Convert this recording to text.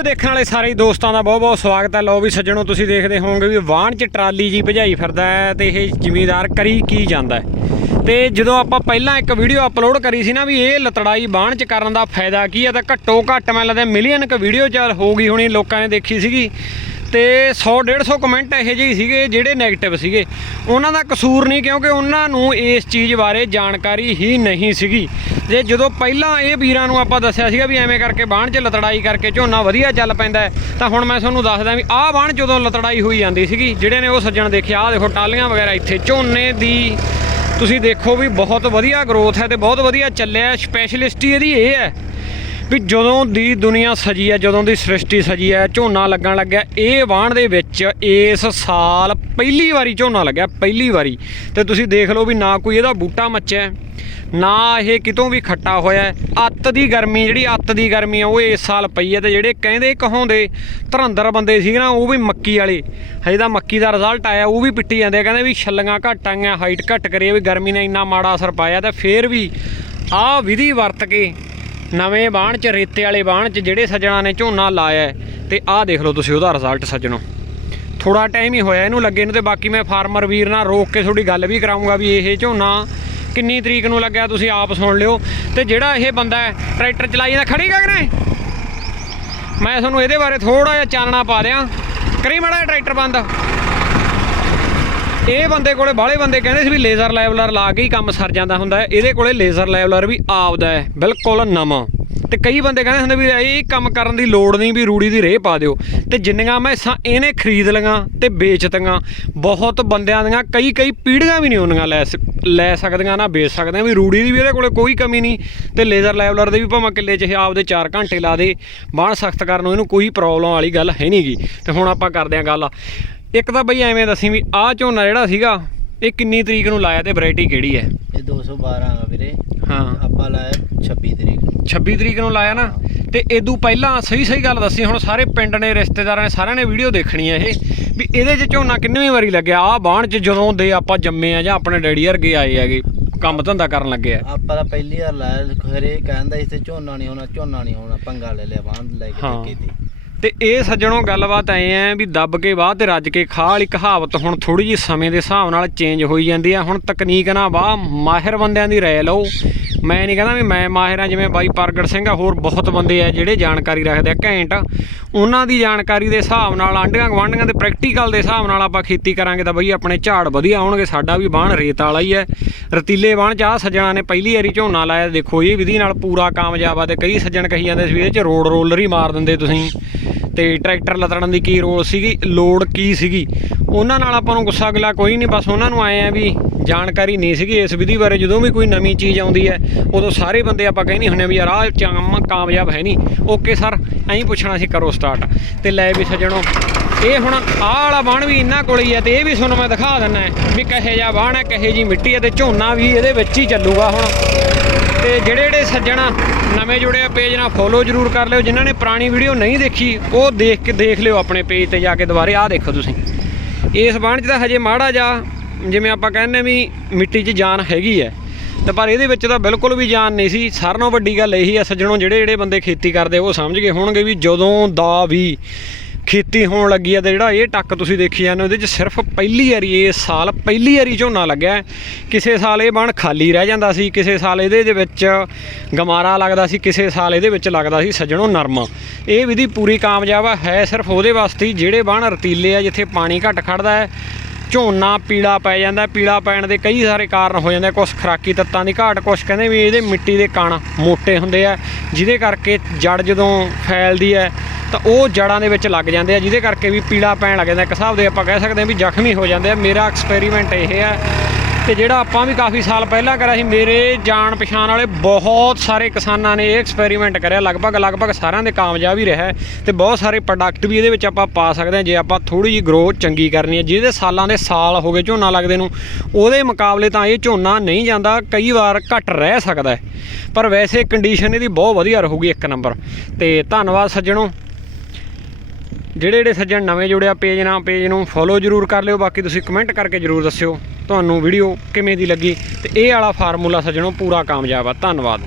Video ਦੇਖਣ ਵਾਲੇ ਸਾਰੇ ਦੋਸਤਾਂ ਦਾ ਬਹੁਤ ਬਹੁਤ ਸਵਾਗਤ ਹੈ। ਲਓ ਵੀ ਸੱਜਣੋ, ਤੁਸੀਂ ਦੇਖਦੇ ਹੋਵੋਗੇ ਵੀ ਵਾਹਣ 'ਚ ਟਰਾਲੀ ਜੀ ਭਜਾਈ ਫਿਰਦਾ ਹੈ ਤੇ ਇਹ ਜ਼ਿਮੀਦਾਰ ਕਰੀ ਕੀ ਜਾਂਦਾ ਹੈ। ਤੇ ਜਦੋਂ ਆਪਾਂ ਪਹਿਲਾਂ ਇੱਕ ਵੀਡੀਓ ਅਪਲੋਡ ਕਰੀ ਸੀ ਨਾ ਵੀ ਇਹ ਲਤੜਾਈ ਵਾਹਣ 'ਚ ਕਰਨ ਦਾ ਫਾਇਦਾ ਕੀ ਹੈ, ਤਾਂ ਘੱਟੋ ਘੱਟ ਮੈਨੂੰ ਲੱਗਦਾ ਮਿਲੀਅਨ ਕ ਵੀਡੀਓ ਚੱਲ ਹੋ ਗਈ ਹੋਣੀ, ਲੋਕਾਂ ਨੇ ਦੇਖੀ ਸੀਗੀ। ਤੇ 100 150 ਕਮੈਂਟ ਇਹੋ ਜਿਹੇ ਸੀਗੇ ਜਿਹੜੇ 네ਗੇਟਿਵ ਸੀਗੇ। ਉਹਨਾਂ ਦਾ ਕਸੂਰ ਨਹੀਂ ਕਿਉਂਕਿ ਉਹਨਾਂ ਨੂੰ ਇਸ ਚੀਜ਼ ਬਾਰੇ ਜਾਣਕਾਰੀ ਹੀ ਨਹੀਂ ਸੀਗੀ। ਜੇ ਜਦੋਂ ਪਹਿਲਾਂ ਇਹ ਵੀਰਾਂ ਨੂੰ ਆਪਾਂ ਦੱਸਿਆ ਸੀਗਾ ਵੀ ਐਵੇਂ ਕਰਕੇ ਬਾਣ 'ਚ ਲਤੜਾਈ ਕਰਕੇ ਝੋਨਾ ਵਧੀਆ ਚੱਲ ਪੈਂਦਾ ਤਾਂ ਹੁਣ ਮੈਂ ਤੁਹਾਨੂੰ ਦੱਸਦਾ ਵੀ ਆਹ ਬਾਣ ਜਦੋਂ ਲਤੜਾਈ ਹੋਈ ਜਾਂਦੀ ਸੀਗੀ, ਜਿਹੜੇ ਨੇ ਉਹ ਸੱਜਣ ਦੇਖਿਆ ਆਹ ਦੇਖੋ ਟਾਲੀਆਂ ਵਗੈਰਾ ਇੱਥੇ, ਝੋਨੇ ਦੀ ਤੁਸੀਂ ਦੇਖੋ ਵੀ ਬਹੁਤ ਵਧੀਆ ਗਰੋਥ ਹੈ ਤੇ ਬਹੁਤ ਵਧੀਆ ਚੱਲਿਆ ਸਪੈਸ਼ਲਿਸਟੀ ਇਹਦੀ ਇਹ ਹੈ। ਵੀ ਜਦੋਂ ਦੀ ਦੁਨੀਆ ਸਜੀ ਹੈ ਜਦੋਂ ਦੀ ਸ੍ਰਿਸ਼ਟੀ ਸਜੀ ਹੈ ਝੋਨਾ ਲੱਗਣ ਲੱਗਿਆ ਇਹ ਵਾਹਣ ਦੇ ਵਿੱਚ ਇਸ ਸਾਲ ਪਹਿਲੀ ਵਾਰੀ ਝੋਨਾ ਲੱਗਿਆ ਪਹਿਲੀ ਵਾਰੀ। ਤੇ ਤੁਸੀਂ ਦੇਖ ਲਓ ਵੀ ਨਾ ਕੋਈ ਇਹਦਾ ਬੂਟਾ ਮੱਚਿਆ ਨਾ ਇਹ ਕਿਤੋਂ ਵੀ ਖੱਟਾ ਹੋਇਆ। ਅੱਤ ਦੀ ਗਰਮੀ ਜਿਹੜੀ ਅੱਤ ਦੀ ਗਰਮੀ ਆ ਉਹ ਇਸ ਸਾਲ ਪਈ ਹੈ ਤੇ ਜਿਹੜੇ ਕਹਿੰਦੇ ਕਹਾਉਂਦੇ ਧਰੰਦਰ ਬੰਦੇ ਸੀ ਨਾ ਉਹ ਵੀ ਮੱਕੀ ਵਾਲੇ। ਹਜੇ ਤਾਂ ਮੱਕੀ ਦਾ ਰਿਜ਼ਲਟ ਆਇਆ ਉਹ ਵੀ ਪਿੱਟੀ ਜਾਂਦੇ ਆ, ਕਹਿੰਦੇ ਵੀ ਛੱਲੀਆਂ ਘੱਟ ਆਈਆਂ ਹਾਈਟ ਘੱਟ ਕਰੀ ਵੀ ਗਰਮੀ ਨੇ ਇੰਨਾ ਮਾੜਾ ਅਸਰ ਪਾਇਆ ਤੇ ਫੇਰ ਵੀ ਆਹ ਵਿਧੀ ਵਰਤ ਕੇ ਨਵੇਂ ਬਾਣ ਚ ਰੇਤੇ ਵਾਲੇ ਬਾਣ ਚ ਜਿਹੜੇ ਸੱਜਣਾ ਨੇ ਝੋਨਾ ਲਾਇਆ ਹੈ, ਤੇ ਆਹ ਦੇਖ ਲਓ ਤੁਸੀਂ ਉਹਦਾ ਰਿਜ਼ਲਟ ਸੱਜਣੋ। ਥੋੜਾ ਟਾਈਮ ਹੀ ਹੋਇਆ ਇਹਨੂੰ ਲੱਗੇ ਨੂੰ ਤੇ ਬਾਕੀ ਮੈਂ ਫਾਰਮਰ ਵੀਰ ਨਾਲ ਰੋਕ ਕੇ ਥੋੜੀ ਗੱਲ ਵੀ ਕਰਾਉਂਗਾ ਵੀ ਇਹ ਝੋਨਾ ਕਿੰਨੀ ਤਰੀਕ ਨੂੰ ਲੱਗਿਆ ਤੁਸੀਂ ਆਪ ਸੁਣ ਲਿਓ। ਤੇ ਜਿਹੜਾ ਇਹ ਬੰਦਾ ਟਰੈਕਟਰ ਚਲਾਈ ਜਾਂਦਾ ਖੜੀ ਕਗਰੇ ਮੈਂ ਤੁਹਾਨੂੰ ਇਹਦੇ ਬਾਰੇ ਥੋੜਾ ਜਿਹਾ ਚਾਨਣਾ ਪਾ ਦਿਆਂ। ਕਰੀ ਮਾੜਾ ਜਿਹਾ ਟਰੈਕਟਰ ਬੰਦ। ਇਹ ਬੰਦੇ ਕੋਲੇ, ਬਾਹਲੇ ਬੰਦੇ ਕਹਿੰਦੇ ਸੀ ਵੀ ਲੇਜ਼ਰ ਲੈਵਲਰ ਲਾ ਕੇ ਹੀ ਕੰਮ ਸਰ ਜਾਂਦਾ ਹੁੰਦਾ ਇਹਦੇ ਕੋਲੇ ਲੇਜ਼ਰ ਲੈਵਲਰ ਵੀ ਆਪਦਾ ਹੈ, ਬਿਲਕੁਲ ਨਵਾਂ। ਤੇ ਕਈ ਬੰਦੇ ਕਹਿੰਦੇ ਹੁੰਦੇ ਵੀ ਇਹ ਕੰਮ ਕਰਨ ਦੀ ਲੋੜ ਨਹੀਂ ਵੀ ਰੂੜੀ ਦੀ ਰੇਹ ਪਾ ਦਿਓ। ਤੇ ਜਿੰਨੀਆਂ ਮੈਸਾਂ ਇਹਨੇ ਖਰੀਦ ਲਈਆਂ ਤੇ ਵੇਚਤੀਆਂ, ਬਹੁਤ ਬੰਦਿਆਂ ਦੀਆਂ ਕਈ ਕਈ ਪੀੜੀਆਂ ਵੀ ਨਹੀਂ ਉਹਨੀਆਂ ਲੈ ਸ- ਲੈ ਸਕਦੀਆਂ ਨਾ ਵੇਚ ਸਕਦੀਆਂ ਵੀ ਰੂੜੀ ਦੀ ਵੀ ਇਹਦੇ ਕੋਲੇ ਕੋਈ ਕਮੀ ਨਹੀਂ। ਤੇ ਲੇਜ਼ਰ ਲੈਵਲਰ ਦੇ ਵੀ ਭਾਵੇਂ ਕਿੱਲੇ 'ਚ ਆਪਦੇ 4 ਘੰਟੇ ਲਾ ਦੇ ਬਾਣ ਸਖਤ ਕਰਨ ਨੂੰ ਇਹਨੂੰ ਕੋਈ ਪ੍ਰੋਬਲਮ ਵਾਲੀ ਗੱਲ ਹੈ ਨਹੀਂਗੀ ਤੇ ਹੁਣ ਆਪਾਂ ਕਰਦੇ ਹਾਂ ਗੱਲ। ਇੱਕ ਤਾਂ ਬਈ ਐਵੇਂ ਦੱਸੀ ਵੀ ਆਹ ਝੋਨਾ ਜਿਹੜਾ ਸੀਗਾ ਇਹ ਕਿੰਨੀ ਤਰੀਕ ਨੂੰ ਲਾਇਆ ਤੇ ਵੈਰਾਈਟੀ ਕਿਹੜੀ ਹੈ? ਇਹ 212 ਆ ਵੀਰੇ। ਹਾਂ। ਆਪਾਂ ਲਾਇਆ 26 ਤਰੀਕ ਨੂੰ। 26 ਤਰੀਕ ਨੂੰ ਲਾਇਆ ਨਾ? ਤੇ ਇਦੋਂ ਪਹਿਲਾਂ ਸਹੀ ਸਹੀ ਗੱਲ ਦੱਸੀ ਹੁਣ ਸਾਰੇ ਪਿੰਡ ਨੇ ਰਿਸ਼ਤੇਦਾਰਾਂ ਨੇ ਸਾਰਿਆਂ ਨੇ ਵੀਡੀਓ ਦੇਖਣੀ ਹੈ ਇਹ ਵੀ ਇਹਦੇ 'ਚ ਝੋਨਾ ਕਿੰਨਵੀਂ ਵਾਰੀ ਲੱਗਿਆ? ਆਹ ਬਾਣ 'ਚ ਜਦੋਂ ਦੇ ਆਪਾਂ ਜੰਮੇ ਆ ਜਾਂ ਆਪਣੇ ਡੈਡੀ ਵਰਗੇ ਆਏ ਹੈਗੇ ਕੰਮ ਧੰਦਾ ਕਰਨ ਲੱਗੇ ਆ। ਆਪਾਂ ਤਾਂ ਪਹਿਲੀ ਵਾਰ ਲਾਇਆ ਖਰੇ ਕਹਿੰਦਾ ਇਸ ਤੇ ਝੋਨਾ ਨਹੀਂ ਹੋਣਾ ਝੋਨਾ ਨਹੀਂ ਹੋਣਾ ਪੰਗਾ ਲੈ ਲਿਆ ਬਾਂਧ ਲੈ ਕੇ ਹਾਂ। ਟਿੱਕੀ ਤੇ ਇਹ ਸੱਜਣੋਂ ਗੱਲਬਾਤ ਐ ਆ ਵੀ ਦੱਬ ਕੇ ਵਾਹ ਤੇ ਰੱਜ ਕੇ ਖਾ ਵਾਲੀ ਕਹਾਵਤ ਹੁਣ ਥੋੜੀ ਜੀ ਸਮੇਂ ਦੇ ਹਿਸਾਬ ਨਾਲ ਚੇਂਜ ਹੋਈ ਜਾਂਦੀ ਆ। ਹੁਣ ਤਕਨੀਕ ਨਾਲ ਵਾਹ, ਮਾਹਿਰ ਬੰਦਿਆਂ ਦੀ ਰਾਏ ਲਓ। ਮੈਂ ਨਹੀਂ ਕਹਿੰਦਾ ਵੀ ਮੈਂ ਮਾਹਿਰਾਂ ਜਿਵੇਂ ਬਾਈ ਪ੍ਰਗਟ ਸਿੰਘ ਆ, ਹੋਰ ਬਹੁਤ ਬੰਦੇ ਆ ਜਿਹੜੇ ਜਾਣਕਾਰੀ ਰੱਖਦੇ ਆ, ਘੈਂਟ। ਉਹਨਾਂ ਦੀ ਜਾਣਕਾਰੀ ਦੇ ਹਿਸਾਬ ਨਾਲ, ਆਂਢੀਆਂ ਗਵਾਂਢੀਆਂ ਦੇ ਪ੍ਰੈਕਟੀਕਲ ਦੇ ਹਿਸਾਬ ਨਾਲ ਆਪਾਂ ਖੇਤੀ ਕਰਾਂਗੇ ਤਾਂ ਬਈ ਆਪਣੇ ਝਾੜ ਵਧੀਆ ਆਉਣਗੇ, ਸਾਡਾ ਵੀ ਬਾਣ ਰੇਤ ਵਾਲਾ ਹੀ ਹੈ। ਰਤੀਲੇ ਬਾਣ ਚ ਆਹ ਸੱਜਣਾ ਨੇ ਪਹਿਲੀ ਵਾਰੀ ਝੋਨਾ ਲਾਇਆ, ਦੇਖੋ ਇਹ ਵਿਧੀ ਨਾਲ ਪੂਰਾ ਕਾਮਯਾਬ ਆ ਤੇ ਕਈ ਸੱਜਣ ਕਹੀ ਜਾਂਦੇ ਸੀ ਵੀ ਇਹ ਚ ਰੋਡ ਰੋਲਰ ਹੀ ਮਾਰ ਦਿੰਦੇ ਤੁਸੀਂ। ਤੇ ਟਰੈਕਟਰ ਲਤੜਨ ਦੀ ਕੀ ਰੋਲ ਸੀਗੀ ਲੋਡ ਕੀ ਸੀਗੀ? ਉਹਨਾਂ ਨਾਲ ਆਪਾਂ ਨੂੰ ਗੁੱਸਾ ਗਿਲਾ ਕੋਈ ਨਹੀਂ, ਬਸ ਉਹਨਾਂ ਨੂੰ ਆਏ ਆ ਵੀ ਜਾਣਕਾਰੀ ਨਹੀਂ ਸੀਗੀ। ਇਸ ਵਿਧੀ ਬਾਰੇ ਜਦੋਂ ਵੀ ਕੋਈ ਨਵੀਂ ਚੀਜ਼ ਆਉਂਦੀ ਹੈ, ਉਦੋਂ ਸਾਰੇ ਬੰਦੇ ਆਪਾਂ ਕਹਿੰਦੇ ਹੁੰਦੇ ਆ ਵੀ ਯਾਰ ਆਹ ਕੰਮ ਕਾਮਯਾਬ ਹੈ ਨਹੀਂ। ਓਕੇ ਸਰ, ਐਂ ਪੁੱਛਣਾ ਸੀ ਕਰੋ ਸਟਾਰਟ ਤੇ ਲੈ ਵੀ ਸੱਜਣੋ, ਇਹ ਹੁਣ ਆਹ ਵਾਲਾ ਬਾਣ ਵੀ ਇੰਨਾ ਕੋਲ ਹੀ ਹੈ ਤੇ ਇਹ ਵੀ ਤੁਹਾਨੂੰ ਮੈਂ ਦਿਖਾ ਦਿੰਨਾ ਵੀ ਕਹੇ ਜਿਹਾ ਬਾਣ ਹੈ, ਕਹੇ ਜੀ ਮਿੱਟੀ ਹੈ ਤੇ ਝੋਨਾ ਵੀ ਇਹਦੇ ਵਿੱਚ ਹੀ ਚੱਲੂਗਾ ਹੁਣ। ਤੇ ਜਿਹੜੇ ਜਿਹੜੇ ਸੱਜਣਾ ਨਵੇਂ ਜੁੜੇ ਆ ਪੇਜ ਨਾਲ ਫੋਲੋ ਜਰੂਰ ਕਰ ਲਿਓ। ਜਿਨ੍ਹਾਂ ਨੇ ਪੁਰਾਣੀ ਵੀਡੀਓ ਨਹੀਂ ਦੇਖੀ, ਉਹ ਦੇਖ ਕੇ ਦੇਖ ਲਿਓ ਆਪਣੇ ਪੇਜ ਤੇ ਜਾ ਕੇ ਦੁਬਾਰੇ। ਆਹ ਦੇਖੋ ਤੁਸੀਂ। ਇਸ ਬਾਣ 'ਚ ਤਾਂ ਹਜੇ ਮਾੜਾ ਜਾ ਜਿਵੇਂ ਆਪਾਂ ਕਹਿੰਦੇ ਵੀ ਮਿੱਟੀ 'ਚ ਜਾਨ ਹੈਗੀ ਹੈ ਤੇ ਪਰ ਇਹਦੇ ਵਿੱਚ ਤਾਂ ਬਿਲਕੁਲ ਵੀ ਜਾਨ ਨਹੀਂ ਸੀ। ਸਾਰਿਆਂ ਨਾਲੋਂ ਵੱਡੀ ਗੱਲ ਇਹੀ ਆ ਸੱਜਣੋ ਜਿਹੜੇ ਜਿਹੜੇ ਬੰਦੇ ਖੇਤੀ ਕਰਦੇ ਉਹ ਸਮਝ ਗਏ ਹੋਣਗੇ ਵੀ ਜਦੋਂ ਦਾ ਵੀ ਖੇਤੀ ਹੋਣ ਲੱਗੀ ਆ ਤੇ ਜਿਹੜਾ ਇਹ ਟੱਕ ਤੁਸੀਂ ਦੇਖੀ ਜਾਂਦੇ ਹੋ, ਉਹਦੇ 'ਚ ਸਿਰਫ ਪਹਿਲੀ ਵਾਰੀ ਇਸ ਸਾਲ ਪਹਿਲੀ ਵਾਰੀ ਝੋਨਾ ਲੱਗਿਆ ਕਿਸੇ ਸਾਲ ਇਹ ਬਣ ਖਾਲੀ ਰਹਿ ਜਾਂਦਾ ਸੀ ਕਿਸੇ ਸਾਲ ਇਹਦੇ ਦੇ ਵਿੱਚ ਗਮਾਰਾ ਲੱਗਦਾ ਸੀ ਕਿਸੇ ਸਾਲ ਇਹਦੇ ਵਿੱਚ ਲੱਗਦਾ ਸੀ ਸੱਜਣੋ ਨਰਮਾ। ਇਹ ਵਿਧੀ ਪੂਰੀ ਕਾਮਯਾਬ ਹੈ ਸਿਰਫ ਉਹਦੇ ਵਾਸਤੇ ਜਿਹੜੇ ਬਣ ਰਤੀਲੇ ਆ ਜਿੱਥੇ ਪਾਣੀ ਘੱਟ ਖੜਦਾ ਹੈ ਝੋਨਾ ਪੀਲਾ ਪੈ ਜਾਂਦਾ, ਪੀਲਾ ਪੈਣ ਦੇ ਕਈ ਸਾਰੇ ਕਾਰਨ ਹੋ ਜਾਂਦੇ ਕੁਝ ਖਰਾਕੀ ਤੱਤਾਂ ਦੀ ਘਾਟ ਕੁਝ ਕਹਿੰਦੇ ਵੀ ਇਹਦੇ ਮਿੱਟੀ ਦੇ ਕਣ ਮੋਟੇ ਹੁੰਦੇ ਆ, ਜਿਹਦੇ ਕਰਕੇ ਜੜ ਜਦੋਂ ਫੈਲਦੀ ਹੈ, ਤਾਂ ਉਹ ਜੜਾਂ ਦੇ ਵਿੱਚ ਲੱਗ ਜਾਂਦੇ ਆ, ਜਿਹਦੇ ਕਰਕੇ ਵੀ ਪੀਲਾ ਪੈਣ ਲੱਗ ਜਾਂਦਾ। ਇੱਕ ਹਿਸਾਬ ਦੇ ਆਪਾਂ ਕਹਿ ਸਕਦੇ ਹਾਂ ਵੀ ਜ਼ਖਮੀ ਹੋ ਜਾਂਦੇ ਆ। ਮੇਰਾ ਐਕਸਪੈਰੀਮੈਂਟ ਇਹ ਹੈ ਤੇ ਜਿਹੜਾ ਆਪਾਂ ਵੀ ਕਾਫੀ ਸਾਲ ਪਹਿਲਾਂ ਕਰਿਆ ਸੀ, ਮੇਰੇ ਜਾਣ ਪਛਾਣ ਵਾਲੇ ਬਹੁਤ ਸਾਰੇ ਕਿਸਾਨਾਂ ਨੇ ਇਹ ਐਕਸਪੈਰੀਮੈਂਟ ਕਰਿਆ। ਲਗਭਗ ਲਗਭਗ ਸਾਰਿਆਂ ਦੇ ਕਾਮਯਾਬ ਹੀ ਰਿਹਾ ਹੈ ਤੇ ਬਹੁਤ ਸਾਰੇ ਪ੍ਰੋਡਕਟ ਵੀ ਇਹਦੇ ਵਿੱਚ ਆਪਾਂ ਪਾ ਸਕਦੇ ਹਾਂ। ਜੇ ਆਪਾਂ ਥੋੜੀ ਜਿਹੀ ਗਰੋਥ ਚੰਗੀ ਕਰਨੀ ਹੈ, ਜਿਹਦੇ ਸਾਲਾਂ ਦੇ ਸਾਲ ਹੋ ਗਏ ਝੋਨਾ ਲੱਗਦੇ ਨੂੰ, ਉਹਦੇ ਮੁਕਾਬਲੇ ਤਾਂ ਇਹ ਝੋਨਾ ਨਹੀਂ ਜਾਂਦਾ, ਕਈ ਵਾਰ ਘੱਟ ਰਹਿ ਸਕਦਾ ਹੈ। ਪਰ ਵੈਸੇ ਕੰਡੀਸ਼ਨ ਇਹਦੀ ਬਹੁਤ ਵਧੀਆ ਰਹੂਗੀ ਇੱਕ ਨੰਬਰ ਤੇ ਧੰਨਵਾਦ ਸੱਜਣੋ। ਜਿਹੜੇ ਜਿਹੜੇ ਸੱਜਣ ਨਵੇਂ ਜੁੜਿਆ ਪੇਜ ਨਾਲ ਪੇਜ ਨੂੰ ਫੋਲੋ ਜਰੂਰ ਕਰ ਲਿਓ। ਬਾਕੀ ਤੁਸੀਂ ਕਮੈਂਟ ਕਰਕੇ ਜਰੂਰ ਦੱਸਿਓ। ਤੁਹਾਨੂੰ ਵੀਡੀਓ ਕਿਵੇਂ ਦੀ ਲੱਗੀ ਤੇ ਇਹ ਵਾਲਾ ਫਾਰਮੂਲਾ ਸੱਜਣੋ ਪੂਰਾ ਕਾਮਯਾਬ ਆ। ਧੰਨਵਾਦ।